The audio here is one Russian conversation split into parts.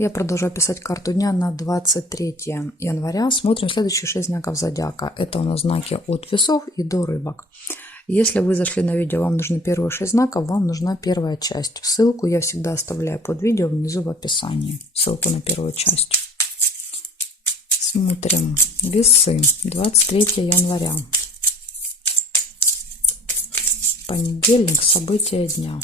Я продолжаю писать карту дня на 23 января. Смотрим следующие 6 знаков зодиака. Это у нас знаки от весов и до рыбок. Если вы зашли на видео, вам нужны первые 6 знаков, вам нужна первая часть. Ссылку я всегда оставляю под видео внизу в описании. Ссылку на первую часть. Смотрим. Весы. 23 января. Понедельник. События дня.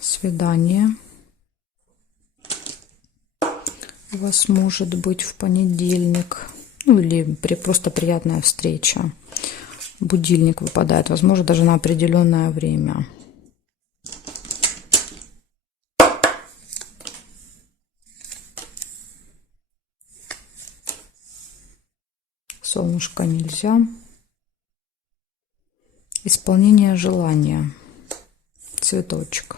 Свидание у вас может быть в понедельник, ну или просто приятная встреча. Будильник выпадает, возможно, даже на определенное время. Солнышко нельзя. Исполнение желания. Цветочек.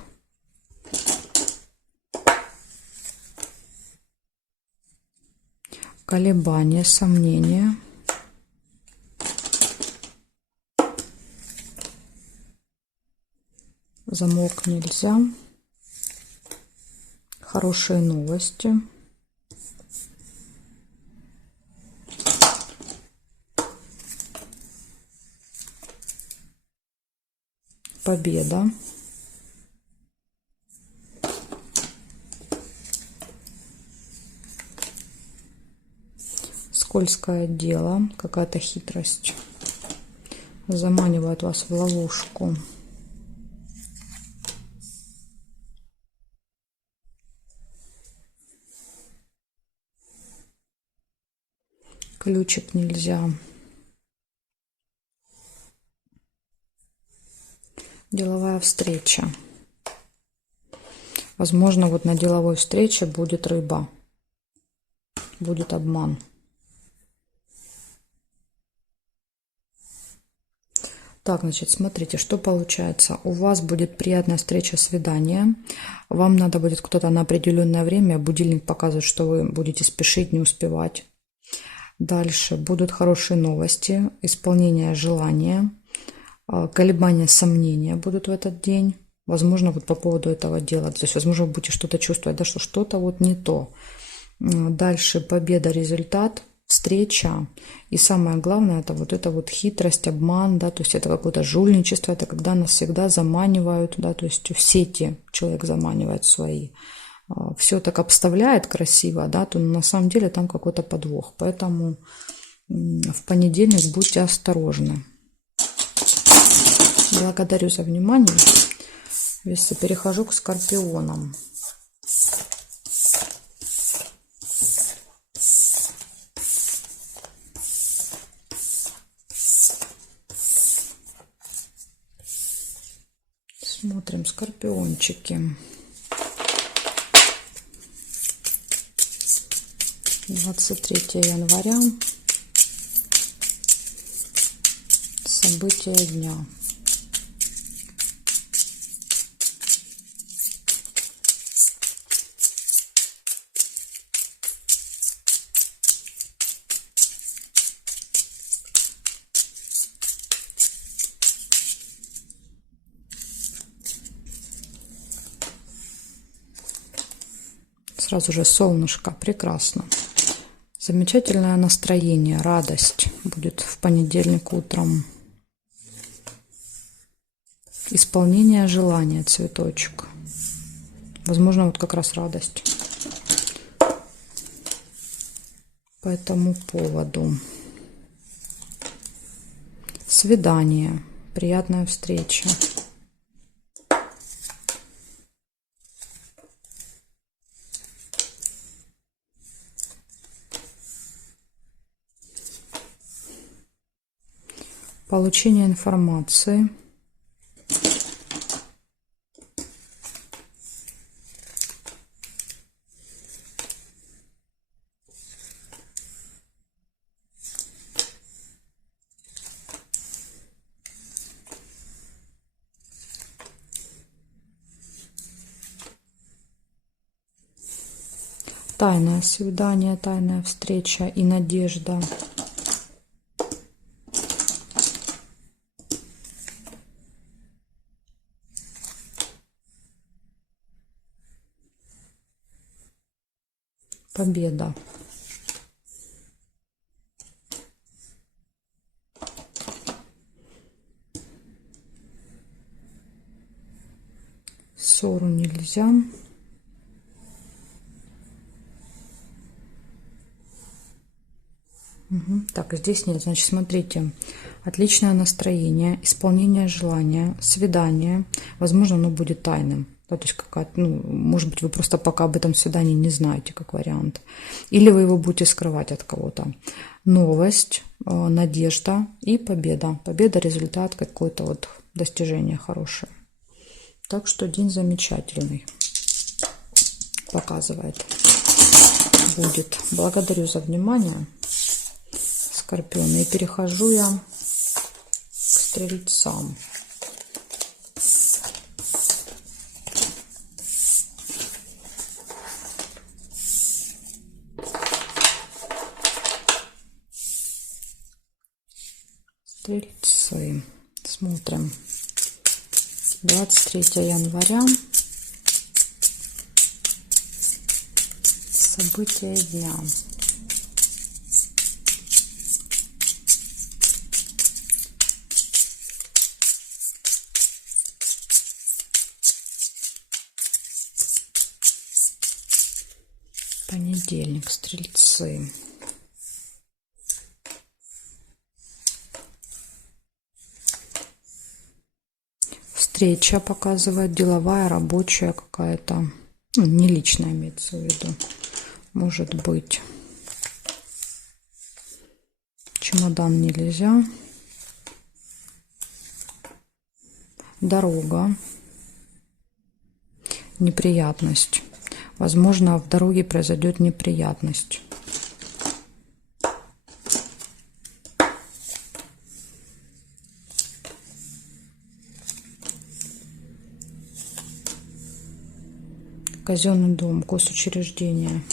Колебания, сомнения. Замок нельзя. Хорошие новости. Победа. Скользкое дело, какая-то хитрость заманивает вас в ловушку. Ключик нельзя. Деловая встреча. Возможно, вот на деловой встрече будет рыба, будет обман. Так, значит, смотрите, что получается. У вас будет приятная встреча, свидание. Вам надо будет кто-то на определенное время. Будильник показывает, что вы будете спешить, не успевать. Дальше будут хорошие новости, исполнение желания, колебания, сомнения будут в этот день. Возможно, вот по поводу этого дела. То есть, возможно, вы будете что-то чувствовать, да, что что-то вот не то. Дальше победа, результат. Встреча. И самое главное, это вот хитрость, обман, да, то есть это какое-то жульничество, это когда нас всегда заманивают, да, то есть в сети человек заманивает свои. Все так обставляет красиво, да, то на самом деле там какой-то подвох. Поэтому в понедельник будьте осторожны. Благодарю за внимание. Весы. Перехожу к скорпионам. Смотрим, скорпиончики. 23 января. События дня. Сразу же солнышко, прекрасно. Замечательное настроение, радость будет в понедельник утром. Исполнение желания, цветочек. Возможно, вот как раз радость по этому поводу. Свидание, приятная встреча. Получение информации. тайное свидание, тайная встреча и надежда. Победа. Ссору нельзя. Так, здесь нет. Значит, смотрите. Отличное настроение, исполнение желания, свидание. Возможно, оно будет тайным. Да, то есть какая-то, может быть, вы просто пока об этом свидании не знаете, как вариант. Или вы его будете скрывать от кого-то. Новость, надежда и победа. Победа, результат, какое-то вот достижение хорошее. Так что день замечательный. Показывает. Будет. Благодарю за внимание, Скорпионы. И перехожу я к Стрельцам. Стрельцы. Смотрим. 23 января. События дня. Понедельник. Стрельцы. Встреча показывает, деловая, рабочая какая-то, не личная имеется в виду, может быть. Чемодан нельзя. Дорога. Неприятность. Возможно, в дороге произойдет неприятность. Казенный дом, госучреждение.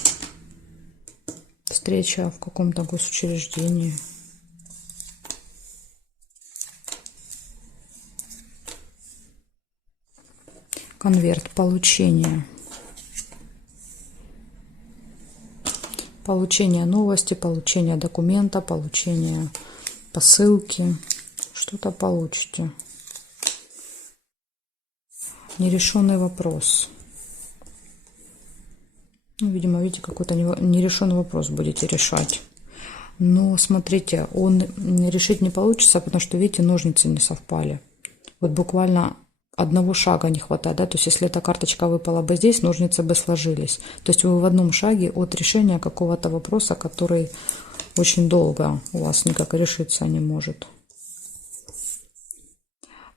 Встреча в каком-то госучреждении. Конверт, получение. Получение новости, получение документа, получение посылки. Что-то получите. Нерешенный вопрос. Видимо, видите, какой-то нерешенный вопрос будете решать. Но смотрите, он решить не получится, потому что, видите, ножницы не совпали. Вот буквально одного шага не хватает, да, то есть если эта карточка выпала бы здесь, ножницы бы сложились. То есть вы в одном шаге от решения какого-то вопроса, который очень долго у вас никак решиться не может.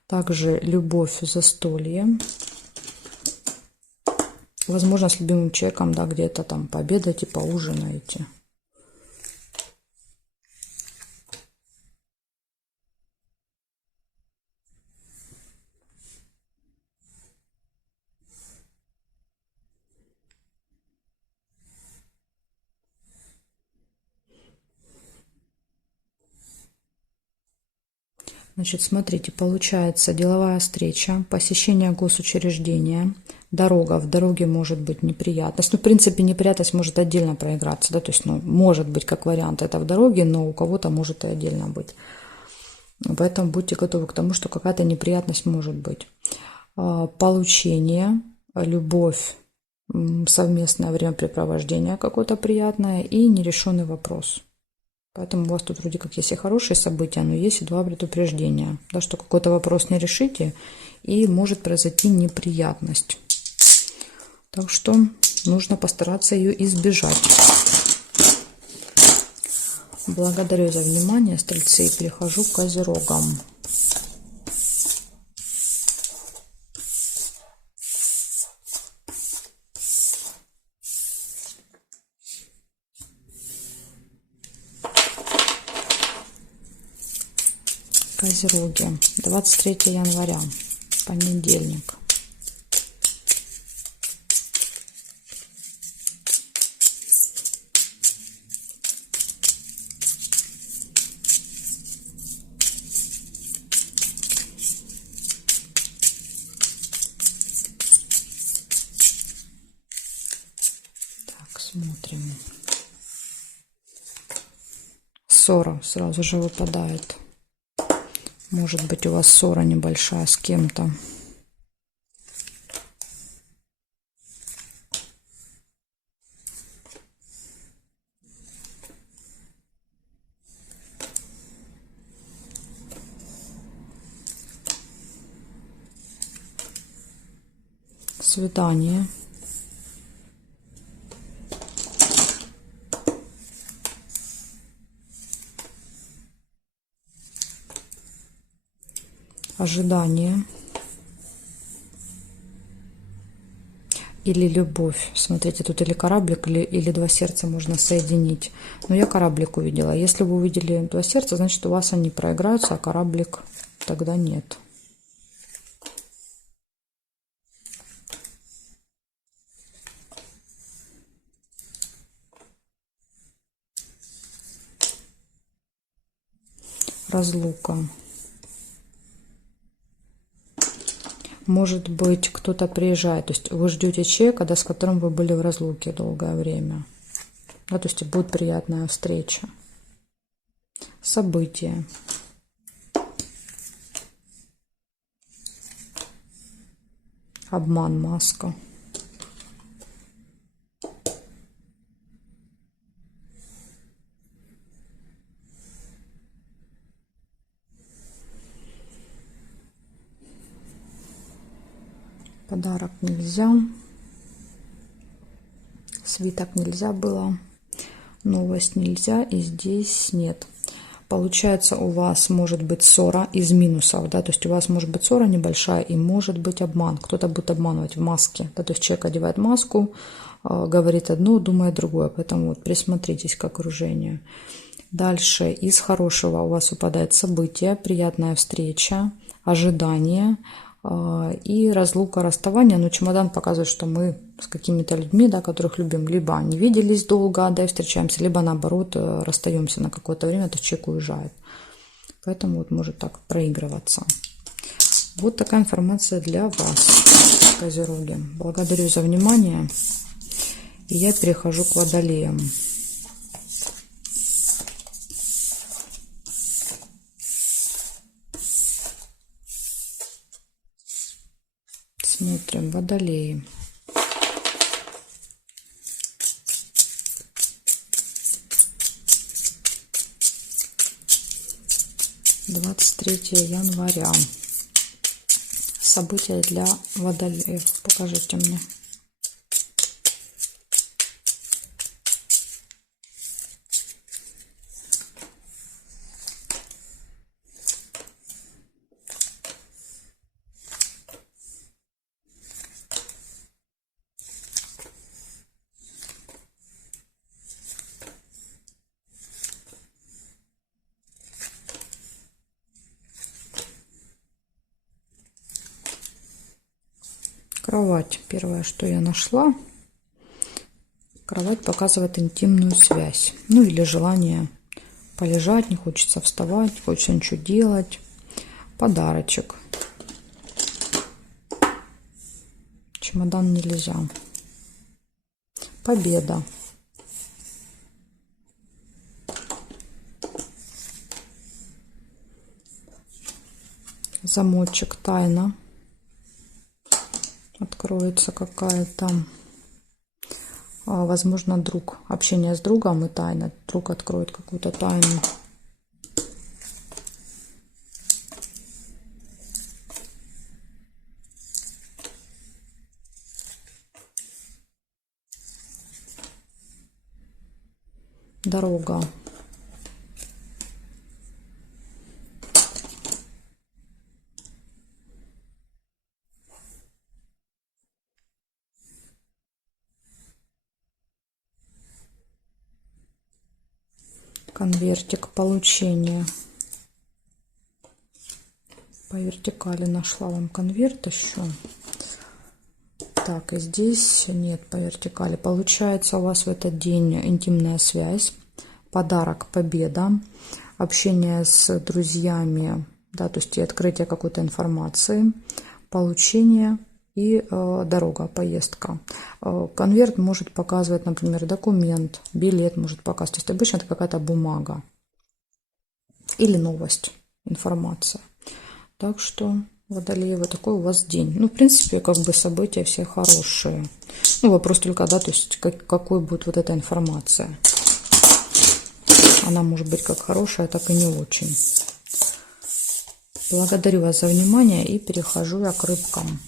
Также любовь, застолье. Возможно, с любимым человеком, да, где-то там пообедаете, поужинаете. Значит, смотрите, получается деловая встреча, посещение госучреждения, дорога. В дороге может быть неприятность. Ну, в принципе, неприятность может отдельно проиграться, да, то есть, может быть, как вариант, это в дороге, но у кого-то может и отдельно быть. Поэтому будьте готовы к тому, что какая-то неприятность может быть. Получение, любовь, совместное времяпрепровождение какое-то приятное и нерешенный вопрос. Поэтому у вас тут вроде как есть и хорошие события, но есть и два предупреждения. Да, что какой-то вопрос не решите, и может произойти неприятность. Так что нужно постараться ее избежать. Благодарю за внимание, стрельцы, и перехожу к козерогам. Козероги. 23 января. Понедельник. Смотрим. Ссора сразу же выпадает. Может быть, у вас ссора небольшая с кем-то. Свидание. Ожидание. Или любовь. Смотрите, тут или кораблик, или два сердца можно соединить. Но я кораблик увидела. Если вы увидели два сердца, значит, у вас они проиграются, а кораблик тогда нет. Разлука. Может быть, кто-то приезжает, то есть вы ждете человека, да, с которым вы были в разлуке долгое время. Да, то есть будет приятная встреча. События. Обман, маска. Подарок нельзя. Свиток нельзя было. Новость нельзя. И здесь нет. Получается, у вас может быть ссора из минусов. Да? То есть у вас может быть ссора небольшая и может быть обман. Кто-то будет обманывать в маске. Да? То есть человек одевает маску, говорит одно, думает другое. Поэтому вот присмотритесь к окружению. Дальше из хорошего у вас выпадает событие, приятная встреча, ожидание и разлука, расставание. Но чемодан показывает, что мы с какими-то людьми, да, которых любим, либо не виделись долго, да, и встречаемся, либо наоборот расстаемся на какое-то время, то есть человек уезжает. Поэтому вот может так проигрываться. Вот такая информация для вас, козероги. Благодарю за внимание. И я перехожу к водолеям. Смотрим, водолеи. января. События для водолеев. Покажите мне. Кровать. Первое, что я нашла. Кровать показывает интимную связь. Ну или желание полежать, не хочется вставать, не хочется ничего делать. Подарочек. Чемодан нельзя. Победа. Замочек. Тайна. Откроется какая-то, возможно, друг. Общение с другом и тайна. Друг откроет какую-то тайну. Дорога. Конвертик. Получение. По вертикали нашла вам конверт еще. Так, и здесь нет по вертикали. Получается, у вас в этот день интимная связь, подарок, победа, общение с друзьями, да, то есть и открытие какой-то информации, получение и дорога, поездка. Конверт может показывать, например, документ, билет может показывать. То есть обычно это какая-то бумага или новость, информация. Так что, Водолеи, вот такой у вас день. Ну, в принципе, как бы события все хорошие. Ну, вопрос только, да, то есть какой будет вот эта информация. Она может быть как хорошая, так и не очень. Благодарю вас за внимание и перехожу я к рыбкам.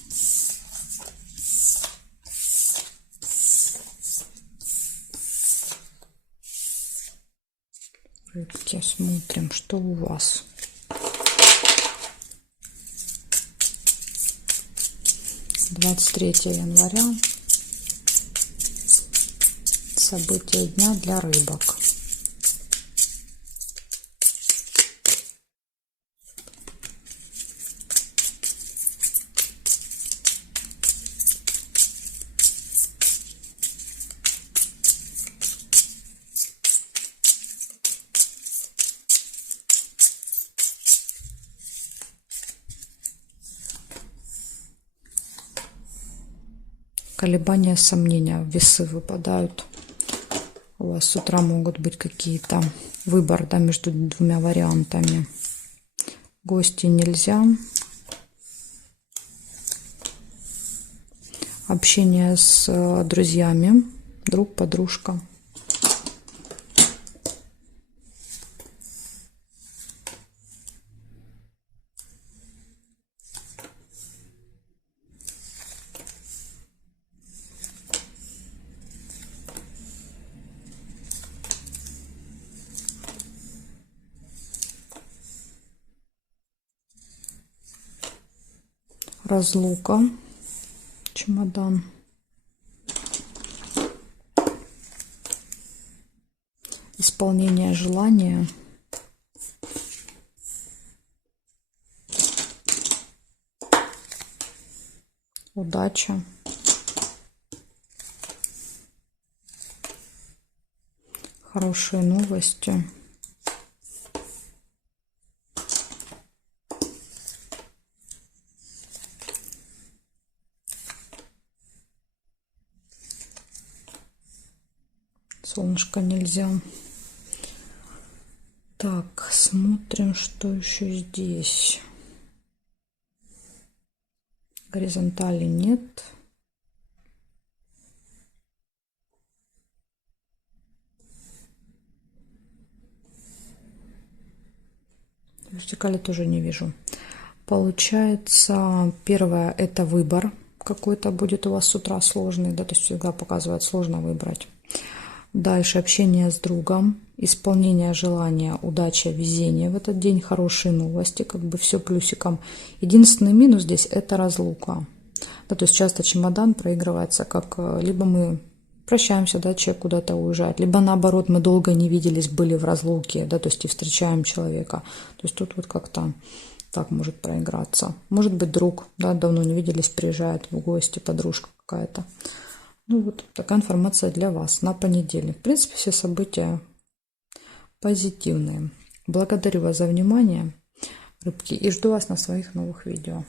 Рыбки, смотрим, что у вас. (23 января). События дня для рыбок. Колебания, сомнения, весы выпадают. У вас с утра могут быть какие-то выбор, да, между двумя вариантами. Гости нельзя. Общение с друзьями, друг, подружка. Разлука, чемодан. Исполнение желания. Удача. Хорошие новости. Солнышко нельзя. Так, смотрим, что еще здесь. Горизонтали нет. Вертикали тоже не вижу. Получается, первое — это выбор какой-то будет у вас с утра сложный, да, то есть всегда показывает сложно выбрать. Дальше общение с другом, исполнение желания, удача, везение в этот день, хорошие новости, как бы все плюсиком. Единственный минус здесь — это разлука. Да, то есть часто чемодан проигрывается, как либо мы прощаемся, да, человек куда-то уезжает, либо наоборот мы долго не виделись, были в разлуке, да, то есть и встречаем человека. То есть тут вот как-то так может проиграться. Может быть, друг, да, давно не виделись, приезжает в гости, подружка какая-то. Ну вот такая информация для вас на понедельник. В принципе, все события позитивные. Благодарю вас за внимание, рыбки, и жду вас на своих новых видео.